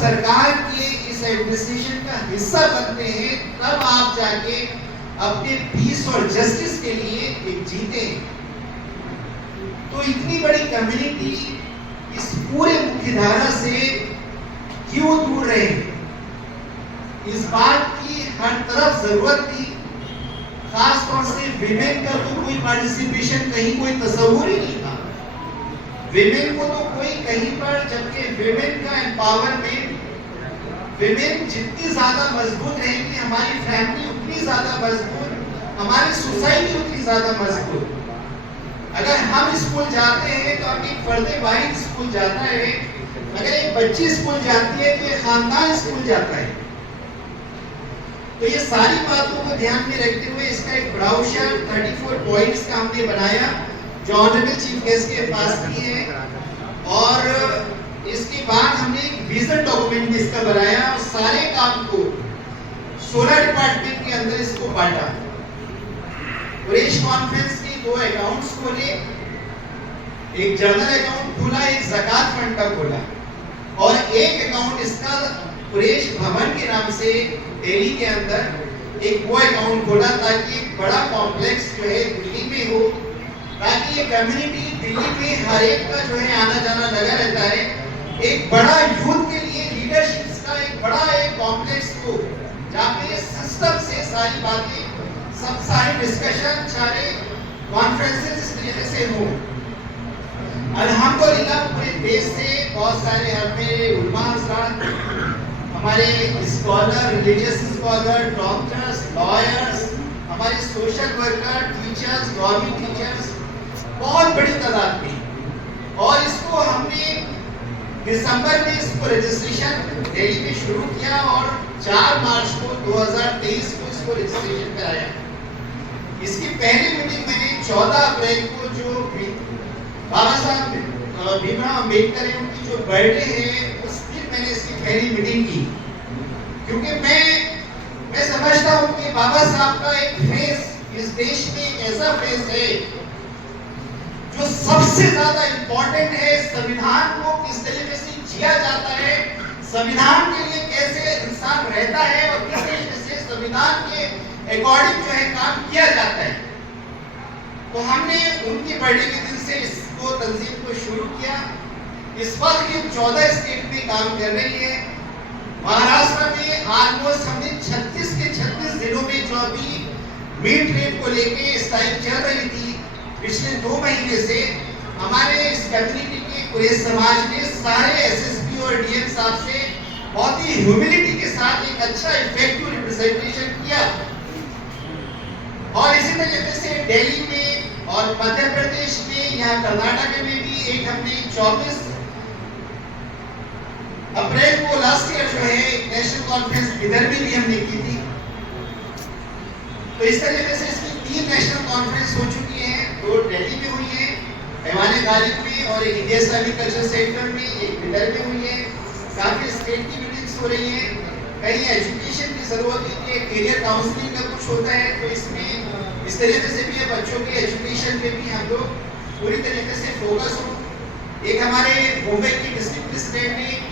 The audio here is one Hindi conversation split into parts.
सरकार के इस एडमिनिस्ट्रेशन का हिस्सा बनते हैं, तब आप जाके अपने पीस और जस्टिस के लिए एक जीते। तो इतनी बड़ी कम्युनिटी इस पूरे मुख्यधारा से क्यों दूर रहे? इस बात की हर तरफ जरूरत थी। खास तौर से विमेन का तो कोई पार्टिसिपेशन कहीं कोई तस्वुर ही नहीं था। विमेन को तो कोई कहीं पर, जबकि विमेन का एम्पावरमेंट, विमेन जितनी ज्यादा मजबूत रहेंगी, हमारी फैमिली उतनी ज्यादा मजबूत, हमारी सोसाइटी उतनी ज्यादा मजबूत। अगर हम स्कूल जाते हैं तो अब एक फर्दे वाहिद स्कूल जाता है, अगर एक बच्ची स्कूल जाती है तो एक खानदान स्कूल जाता है। तो ये सारी बातों को ध्यान में रखते हुए इसका एक ब्राउशर 34 पॉइंट्स का हमने बनाया, जो ऑनरेबल चीफ गेस्ट के पास की है, और इसके बाद हमने एक विजन डॉक्यूमेंट इसका बनाया और सारे काम को 16 डिपार्टमेंट के अंदर इसको बांटा। प्रेस कॉन्फ्रेंस के 2 अकाउंट्स खोले, एक जनरल अकाउंट खोला, एक ज़कात फंड का खोला, और एक अकाउंट इसका कुरैश भवन के नाम से दिल्ली के अंदर एक वो अकाउंट खोला, ताकि एक बड़ा कॉम्प्लेक्स जो है दिल्ली में हो, ताकि ये कम्युनिटी दिल्ली में हर एक का जो है आना जाना लगा रहता है। एक बड़ा यूथ के लिए लीडरशिप का एक बड़ा एक कॉम्प्लेक्स हो, जहाँ पे सिस्टम से सारी बातें, सब सारे डिस्कशन, सारे कॉन्फ्रेंसेस इस तरीके से हो। अल्हम्दुलिल्लाह पूरे देश से बहुत सारे हमारे उलमा हज़रात, हमारे scholar, religious scholar, doctors, lawyers, हमारे social worker, teachers, government teachers, बहुत बड़ी तादाद में। और इसको हमने दिसंबर में इसको रजिस्ट्रेशन दिल्ली में शुरू किया और 4 मार्च को 2023 को इसको रजिस्ट्रेशन कराया। इसकी पहली मीटिंग मैंने 14 अप्रैल को, जो बाबा साहब भीमराव अम्बेडकर है उनकी जो बर्थडे है, उस दिन मैंने इसकी पहली मीटिंग की, क्योंकि मैं समझता हूँ कि बाबा साहब का एक फेस इस देश में एक ऐसा फेस है जो सबसे ज्यादा इम्पोर्टेंट है। संविधान को किस तरीके से जिया जाता है, संविधान के लिए कैसे इंसान रहता है और किस तरीके से संविधान के अकॉर्डिंग जो है काम किया जाता है। तो हमने उनकी बर्थडे के दिन से इसको तंजीम को शुरू किया। इस वक्त ये 14 स्टेट में काम कर रही है। महाराष्ट्र में ऑलमोस्ट हमने 36 के 36 जिलों में, जो अभी मीट रेट को लेके स्ट्राइक चल रही थी पिछले 2 महीने से, हमारे इस कम्युनिटी के कुरैश समाज ने सारे एसएसपी और डीएम साहब से बहुत ही ह्यूमिलिटी के साथ एक अच्छा इफेक्टिव रिप्रेजेंटेशन किया। और इसी तरीके से दिल्ली में और मध्य प्रदेश में, यहाँ कर्नाटक में भी एक हमने 24 अप्रैल को लास्ट ईयर जो है नेशनल कॉन्फ्रेंस इधर में भी हमने की थी। तो इस तरीके से इसकी 3 नेशनल कॉन्फ्रेंस हो चुकी हैं, 2 दिल्ली में हुई है, ऐवान गालिब में, और एक इंडिया इस्लामिक कल्चर सेंटर में, एक इधर में हुई है। काफी स्टेट की मीटिंग्स हो रही हैं। कहीं एजुकेशन की जरूरत होती है, करियर काउंसलिंग का कुछ होता है, तो इसमें इस तरीके से भी है, बच्चों के एजुकेशन पे भी हम लोग पूरी तरीके से फोकस हो। एक हमारे मुंबई की डिस्ट्रिक्ट प्रेसिडेंट ने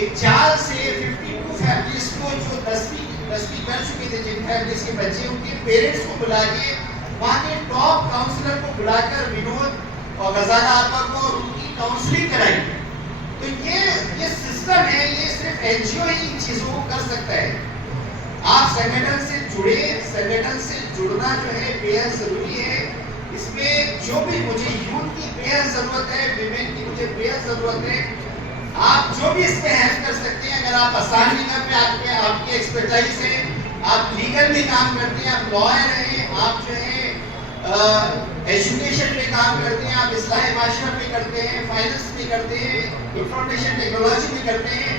एक 4 से 52 फैमिलीज को, जो 10वीं कर चुके थे, जिन फैमिलीज के बच्चे, उनके पेरेंट्स को बुला के, वहाँ के टॉप काउंसलर को बुलाकर विनोद और गजाला आपा को उनकी काउंसलिंग कराई। तो ये सिस्टम है, ये सिर्फ एनजीओ ही इन चीजों को कर सकता है। आप संगठन से जुड़े, संगठन से जुड़ना जो है बेहद जरूरी है। इसमें जो भी मुझे यूथ की बेहद जरूरत है, विमेन की मुझे बेहद जरूरत है। आप जो भी इसमें हेल्प कर सकते हैं, अगर आप आसान लीगल पे आपकी एक्सपर्टाइज है, आप लीगल में काम करते हैं, आप लॉयर हैं, आप जो है एजुकेशन में काम करते हैं, आप इस्लाह माशरा में करते हैं, फाइनेंस में करते हैं, इंफॉर्मेशन टेक्नोलॉजी में करते हैं,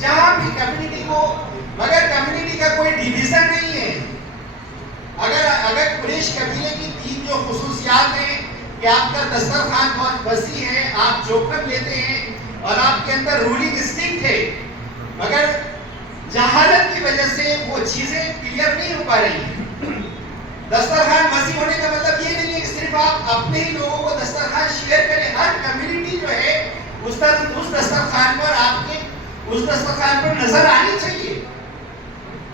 जहाँ भी कम्युनिटी को, मगर कम्युनिटी का कोई डिवीजन नहीं है। अगर कुरैश कबीले की 3 जो खुसूसियात हैं कि आपका दस्तरखान बहुत वसी है, आप जोखिम लेते हैं और आपके अंदर रूलिंग इंस्टिंक्ट है, मगर जहालत की वजह से वो चीजें क्लियर नहीं हो पा रही हैं। दस्तरखान वसी होने का मतलब ये नहीं है कि सिर्फ आप अपने ही लोगों को दस्तरखान शेयर करें। हर कम्युनिटी जो है उस दस्तरखान पर आपके उस दस्तरखान पर नजर आनी चाहिए।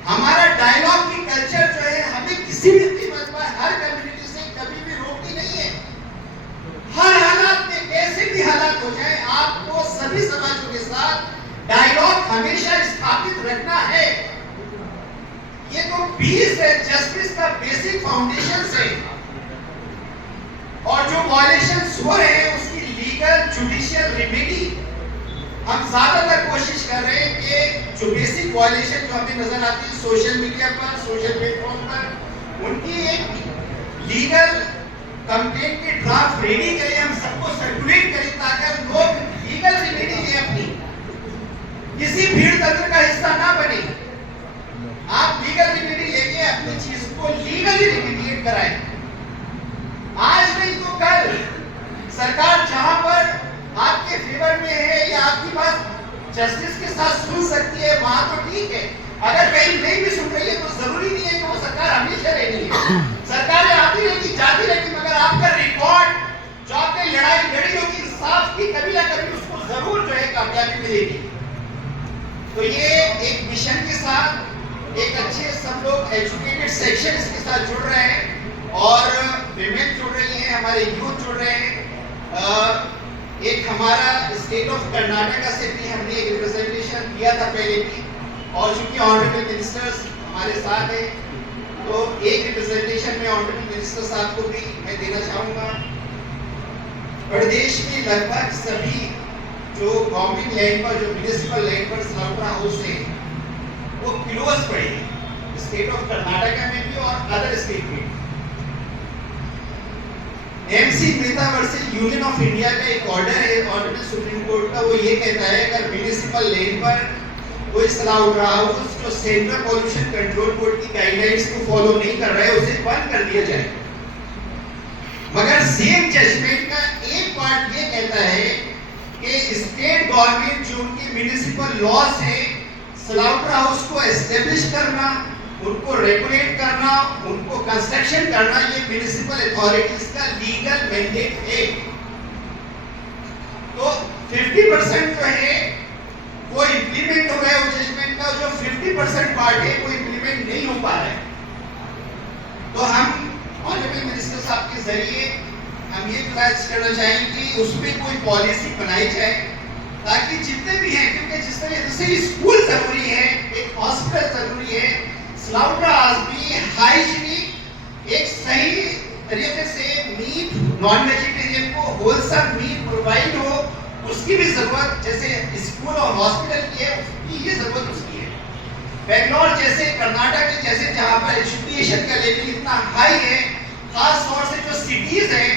हमारा डायलॉग की कल्चर जो है हमें किसी भी कीमत पर हर कम्युनिटी से कभी भी रोकती नहीं है। हर हालात में कैसे भी हालात हो जाए, आपको सभी समाजों के साथ डायलॉग हमेशा स्थापित रखना है। ये तो पीस है, जस्टिस का बेसिक फाउंडेशन है। और जो वायलेशंस हो रहे हैं उसकी लीगल जुडिशियल रेमेडी हम ज्यादातर कोशिश कर रहे हैं कि जो बेसिक वायलेशन जो हमें नजर आती है सोशल मीडिया पर, सोशल प्लेटफॉर्म पर, उनकी एक लीगल कंप्लेंट की ड्राफ्ट रेडी करें, हम सबको सर्कुलेट करें ताकि लोग लीगल रेमेडी लें, अपनी किसी भीड़ तंत्र का हिस्सा ना बने। आप लीगल रेमेडी लेके अपनी चीज को लीगली रिमीडिएट कराएं। आज नहीं तो कल सरकार जहां पर आपके फेवर में है या आपकी बात जस्टिस के साथ सुन सकती है वहां तो ठीक है। अगर कहीं नहीं भी सुन रही है तो जरूरी नहीं है कि वो सरकार हमेशा रहनी है। सरकारें आती रहेगी, जाती रहेगी, मगर आपका रिकॉर्ड जो आपने लड़ाई लड़ी होगी इंसाफ की, कभी ना कभी उसको जरूर जो है कामयाबी मिलेगी। तो ये एक मिशन के साथ एक अच्छे सब लोग एजुकेटेड सेक्शन इसके साथ जुड़ रहे हैं और विमेन जुड़ रही हैं, हमारे यूथ जुड़ रहे हैं। एक हमारा स्टेट ऑफ कर्नाटका से भी हमने एक रिप्रेजेंटेशन दिया था पहले भी, और चूंकि ऑनरेबल मिनिस्टर्स हमारे साथ हैं तो एक रिप्रेजेंटेशन में ऑनरेबल मिनिस्टर साहब को भी मैं देना चाहूँगा। प्रदेश में लगभग सभी जो गवर्नमेंट लैंड पर, जो म्यूनिसिपल लैंड पर स्लाउटर हाउस है वो क्लोज पड़े हैं, स्टेट ऑफ कर्नाटका में भी और अदर स्टेट में। MC Mehta versus union of India का एक ऑर्डर है ऑनरेबल सुप्रीम कोर्ट का, वो ये कहता है अगर म्यूनिसिपल लैंड पर कोई स्लाउटर हाउस जो सेंट्रल पॉल्यूशन कंट्रोल बोर्ड की गाइडलाइंस को फॉलो नहीं कर रहा है उसे बंद कर दिया जाए। मगर सेम जजमेंट का एक पार्ट ये कहता है कि स्टेट गवर्नमेंट जो उनके म्युनिसिपल लॉज है, स्लाउटर हाउस को एस्टेब्लिश करना, उनको रेगुलेट करना, उनको कंस्ट्रक्शन करना, ये म्युनिसिपल अथॉरिटीज का लीगल मैंडेट है। तो 50% जो है वो इंप्लीमेंट हो रहा है, वो जजमेंट का जो 50% पार्ट है वो इंप्लीमेंट नहीं हो पा रहा है। तो हम ऑनरेबल मिनिस्टर साहब के जरिए हम ये प्रयास करना चाहेंगे कि उसमें कोई पॉलिसी बनाई जाए ताकि जितने भी हैं, क्योंकि जिस तरह जैसे स्कूल जरूरी है, एक हॉस्पिटल जरूरी है, स्लाउटर हाउस भी हाइजीनिक एक सही तरीके से मीट नॉन वेजिटेरियन को होलसम मीट प्रोवाइड हो, उसकी भी जरूरत जैसे स्कूल और हॉस्पिटल की है उसकी ये जरूरत उसकी है। बेंगलोर जैसे, कर्नाटक जैसे जहां पर एजुकेशन का लेवल इतना हाई है, खास तौर से जो सिटीज है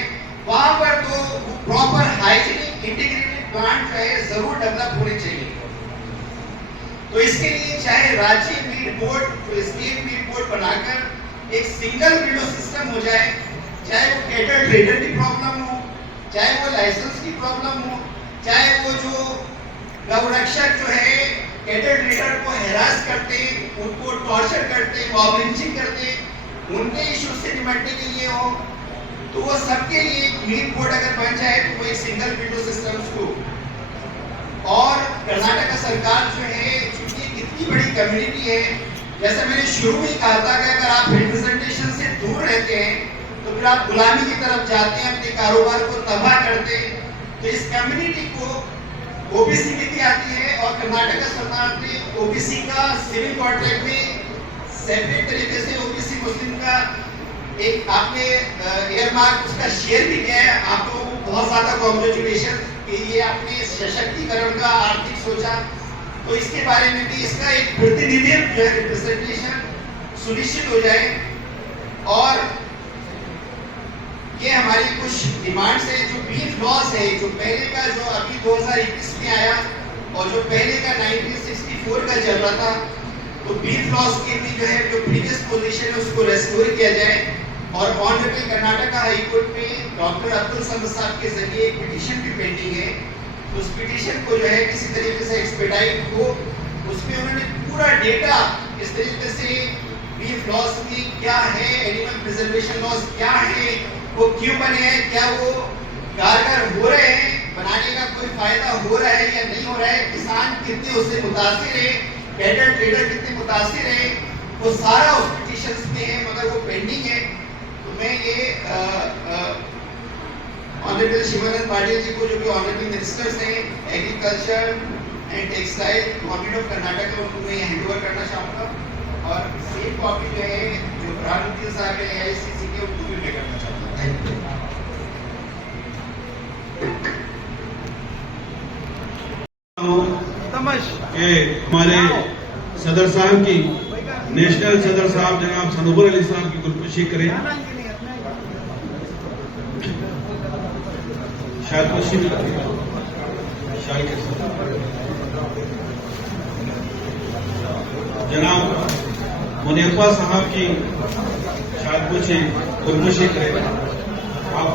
वहां पर तो प्रॉपर हाइजीनिक इंटीग्रेटेड प्लांट जो है जरूर डेवलप होने चाहिए। तो इसके लिए चाहे राज्य मीट बोर्ड, जो स्टेट मीट बोर्ड बनाकर एक सिंगल विंडो सिस्टम हो जाए, चाहे वो कैटल ट्रेडर की प्रॉब्लम हो, चाहे वो लाइसेंस की प्रॉब्लम हो, चाहे वो जो गौरक्षक जो है कैटल ट्रेडर को हैरास करते हैं, उनको टॉर्चर करते हैं, मॉब लिंचिंग करते हैं, उनके इश्यूज से निपटने के लिए हो, तो वो सबके लिए एक मीट बोर्ड अगर बन जाए तो वो एक सिंगल विंडो सिस्टम को। और कर्नाटक सरकार जो है चूंकि इतनी बड़ी कम्युनिटी है, जैसे मैंने शुरू में कहा था कि अगर आप रिप्रेजेंटेशन से दूर रहते हैं तो फिर आप गुलामी की तरफ जाते हैं, अपने कारोबार को तबाह करते हैं। तो इस कम्युनिटी को ओबीसी नीति आती है और कर्नाटक सरकार ने ओबीसी का सिविल कॉन्ट्रैक्ट में सेपरेट तरीके से ओबीसी मुस्लिम का एक आपने एयरमार्क उसका शेयर भी किया है। आप लोगों को बहुत ज्यादा कॉन्ग्रेचुलेशन कि ये आपने सशक्तिकरण का आर्थिक सोचा, तो इसके बारे में भी इसका एक प्रतिनिधित्व जो है रिप्रेजेंटेशन सुनिश्चित हो जाए। और ये हमारी कुछ डिमांड्स है। जो बीफ लॉस है, जो पहले का जो अभी 2021 में आया और जो पहले का 1964 का चल रहा था, तो बीफ लॉस के भी जो है जो प्रीवियस पोजीशन है उसको रेस्टोर किया जाए। और ऑनरेबल कर्नाटका हाई कोर्ट में डॉक्टर अब्दुल समद साहब के जरिए एक पिटीशन भी पेंडिंग है, तो उस पिटीशन को जो है किसी तरीके से एक्सपेडाइट हो। उसमें उन्होंने पूरा डेटा इस तरीके से बीफ लॉस में क्या है, एनिमल प्रिजर्वेशन लॉस क्या है, वो क्यों बने हैं, क्या वो कारगर हो रहे हैं, बनाने का कोई फायदा हो रहा है या नहीं हो रहा है, किसान कितने उससे मुतासिर है, कैडर ट्रेडर कितने मुतासिर है, वो सारा उस पिटीशंस में है, मगर वो पेंडिंग है। तो मैं ये ऑनरेबल शिवानंद पाटिल जी को, जो भी ऑनरेबल मिनिस्टर्स हैं agriculture and textile government of Karnataka, उनको मैं हैंड ओवर करना चाहूँगा। और सेम कॉपी जो है जो प्रधानमंत्री साहब है AICC के, उनको भी मैं करना चाहता हूँ। Thank you. ये हमारे सदर साहब की, नेशनल सदर साहब जनाब सनोबर अली साहब की खुदकुशी करें। शायद खुशी भी लगती है, शायद के साथ जनाब मुनीफा साहब की शायद कुछ खुदकुशी करें। आप